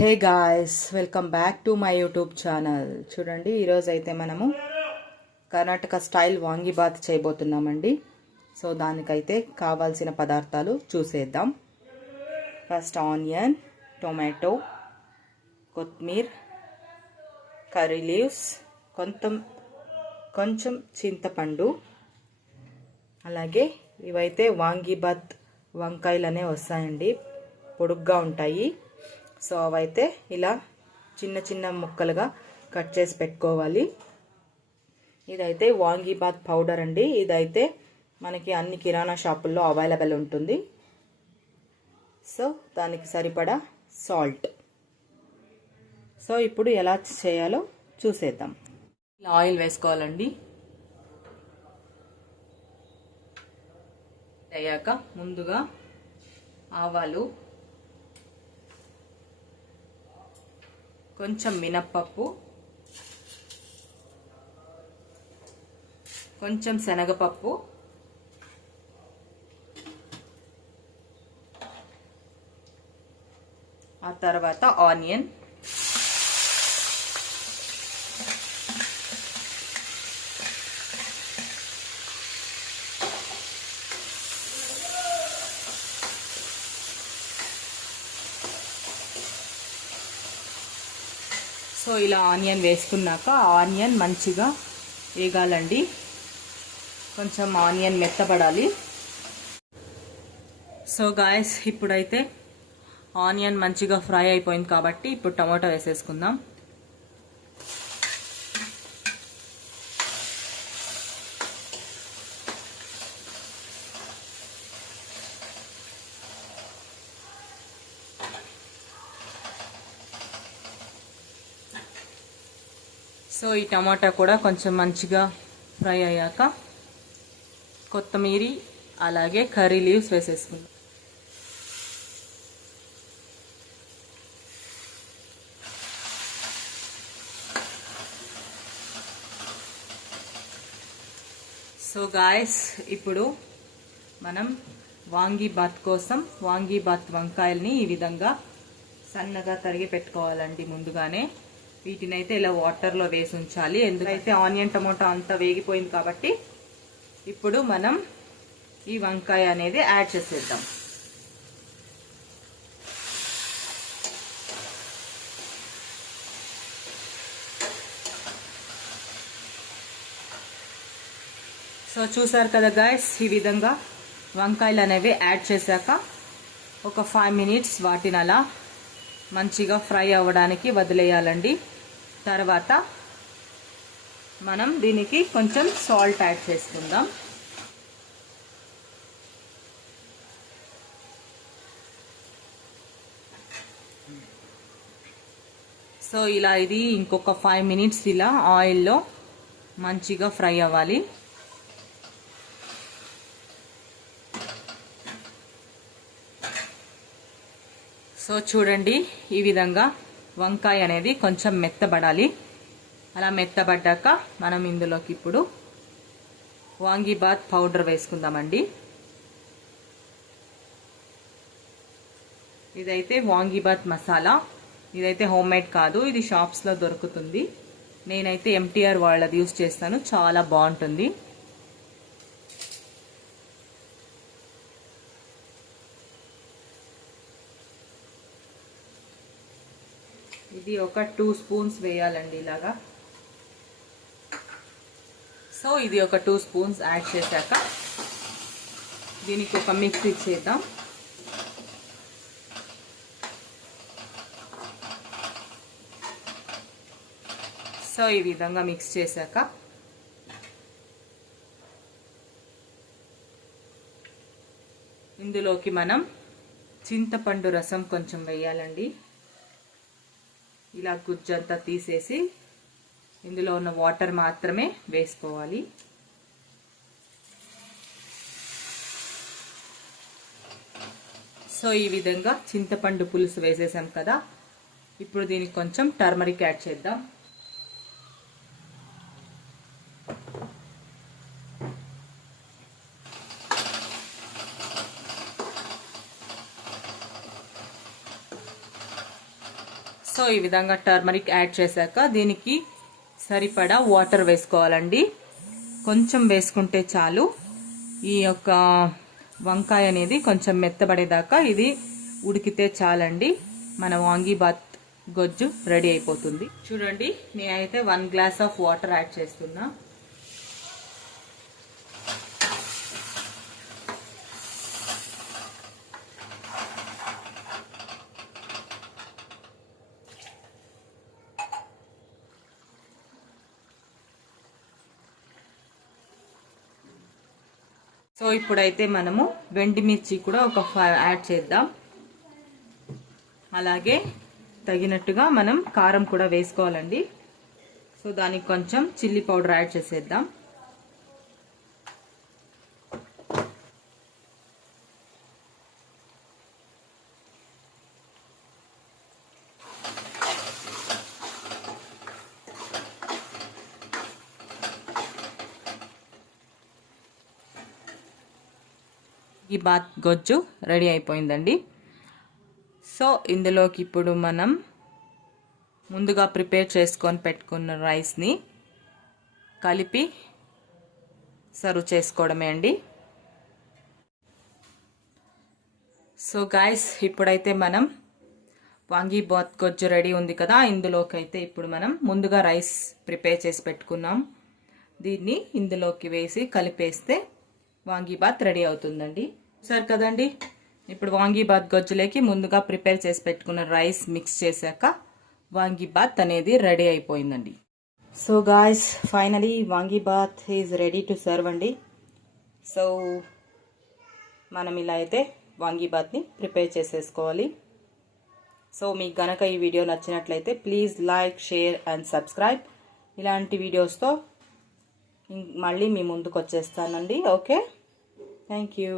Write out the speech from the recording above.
Hey guys, welcome back to my YouTube channel. చూడండి, ఈరోజు అయితే మనము కర్ణాటక స్టైల్ వాంగీబాత్ చేయబోతున్నామండి. సో దానికైతే కావాల్సిన పదార్థాలు చూసేద్దాం. ఫస్ట్ ఆనియన్, టొమాటో, కొత్తిమీర, కర్రీ లీవ్స్, కొంచెం చింతపండు, అలాగే ఇవైతే వాంగీబాత్ వంకాయలు అనేవి వస్తాయండి, పొడుగ్గా ఉంటాయి. సో అవైతే ఇలా చిన్న చిన్న ముక్కలుగా కట్ చేసి పెట్టుకోవాలి. ఇదైతే వాంగీబాత్ పౌడర్ అండి. ఇదైతే మనకి అన్ని కిరాణా షాపుల్లో అవైలబుల్ ఉంటుంది. సో దానికి సరిపడా సాల్ట్. సో ఇప్పుడు ఎలా చేయాలో చూసేద్దాం. ఇలా ఆయిల్ వేసుకోవాలండి. అయ్యాక ముందుగా ఆవాలు, కొంచెం మినప్పప్పు, కొంచెం శనగపప్పు, ఆ తర్వాత ఆనియన్, సో ఇలా ఆనియన్ వేసుకున్నాక ఆనియన్ మంచిగా వేగాలండి. కొంచెం ఆనియన్ మెత్తపడాలి. సో గాయస్, ఇప్పుడైతే ఆనియన్ మంచిగా ఫ్రై అయిపోయింది కాబట్టి ఇప్పుడు టమాటో వేసేసుకుందాం. సో ఈ టమాటా కూడా కొంచెం మంచిగా ఫ్రై అయ్యాక కొత్తిమీర అలాగే కర్రీ లీవ్స్ వేసేసుకుందాం. సో గాయస్, ఇప్పుడు మనం వాంగీబాత్ కోసం వాంగీబాత్ వంకాయల్ని ఈ విధంగా సన్నగా తరిగి పెట్టుకోవాలండి. ముందుగానే వీటిని అయితే ఇలా వాటర్లో వేసి ఉంచాలి. ఎందుకైతే ఆనియన్ టమోటా అంతా వేగిపోయింది కాబట్టి ఇప్పుడు మనం ఈ వంకాయ అనేది యాడ్ చేసేద్దాం. సో చూసారు కదా గాయస్, ఈ విధంగా వంకాయలు అనేవి యాడ్ చేశాక ఒక 5 minutes వాటిని అలా మంచిగా ఫ్రై అవ్వడానికి వదిలేయాలండి. తర్వాత మనం దీనికి కొంచెం సాల్ట్ యాడ్ చేసుకుందాం. సో ఇలా ఇది ఇంకొక 5 minutes ఇలా ఆయిల్లో మంచిగా ఫ్రై అవ్వాలి. సో చూడండి, ఈ విధంగా వంకాయ అనేది కొంచెం మెత్తబడాలి. అలా మెత్తబడ్డాక మనం ఇందులోకి ఇప్పుడు వాంగీబాత్ పౌడర్ వేసుకుందామండి. ఇదైతే వాంగీబాత్ మసాలా. ఇదైతే హోమ్ మేడ్ కాదు, ఇది షాప్స్లో దొరుకుతుంది. నేనైతే ఎంటీఆర్ వాళ్ళది యూస్ చేస్తాను, చాలా బాగుంటుంది. ఇది ఒక 2 spoons వేయాలండి ఇలాగా. సో ఇది ఒక 2 spoons యాడ్ చేశాక దీనికి ఒక మిక్స్ ఇచ్చేద్దాం. సో ఈ విధంగా మిక్స్ చేశాక ఇందులోకి మనం చింతపండు రసం కొంచెం వేయాలండి. ఇలా గుజ్జంతా తీసేసి ఇందులో ఉన్న వాటర్ మాత్రమే వేసుకోవాలి. సో ఈ విధంగా చింతపండు పులుసు వేసేసాం కదా, ఇప్పుడు దీనికి కొంచెం టర్మరిక్ యాడ్ చేద్దాం. సో ఈ విధంగా టర్మరిక్ యాడ్ చేశాక దీనికి సరిపడా వాటర్ వేసుకోవాలండి. కొంచెం వేసుకుంటే చాలు. ఈ యొక్క వంకాయ అనేది కొంచెం మెత్తబడేదాకా ఇది ఉడికితే చాలండి. మన వాంగీబాత్ గొజ్జు రెడీ అయిపోతుంది. చూడండి, నేనైతే 1 గ్లాస్ ఆఫ్ వాటర్ యాడ్ చేస్తున్నా. సో ఇప్పుడైతే మనము వెండి మిర్చి కూడా ఒక 5 యాడ్ చేద్దాం. అలాగే తగినట్టుగా మనం కారం కూడా వేసుకోవాలండి. సో దానికి కొంచెం చిల్లీ పౌడర్ యాడ్ చేసేద్దాం. ఈ బాత్ గొజ్జు రెడీ అయిపోయిందండి. సో ఇందులోకి ఇప్పుడు మనం ముందుగా ప్రిపేర్ చేసుకొని పెట్టుకున్న రైస్ని కలిపి సర్వ్ చేసుకోవడమే అండి. సో గాయస్, ఇప్పుడైతే మనం వాంగీబాత్ గొజ్జు రెడీ ఉంది కదా, ఇందులోకి అయితే ఇప్పుడు మనం ముందుగా రైస్ ప్రిపేర్ చేసి పెట్టుకున్నాం. దీన్ని ఇందులోకి వేసి కలిపేస్తే వాంగీబాత్ రెడీ అవుతుందండి. సరే కదండి, ఇప్పుడు వాంగీబాత్ గొజ్జులోకి ముందుగా ప్రిపేర్ చేసి పెట్టుకున్న రైస్ మిక్స్ చేశాక వాంగీబాత్ అనేది రెడీ అయిపోయిందండి. So guys, finally vangibath is ready to serve అండి. సో మనం ఇలా అయితే వాంగీబాత్ని ప్రిపేర్ చేసేసుకోవాలి. సో మీకు గనక ఈ వీడియో నచ్చినట్లయితే please like, share and subscribe. ఇలాంటి వీడియోస్తో మళ్ళీ మీ ముందుకు వచ్చేస్తానండి. Okay, thank you.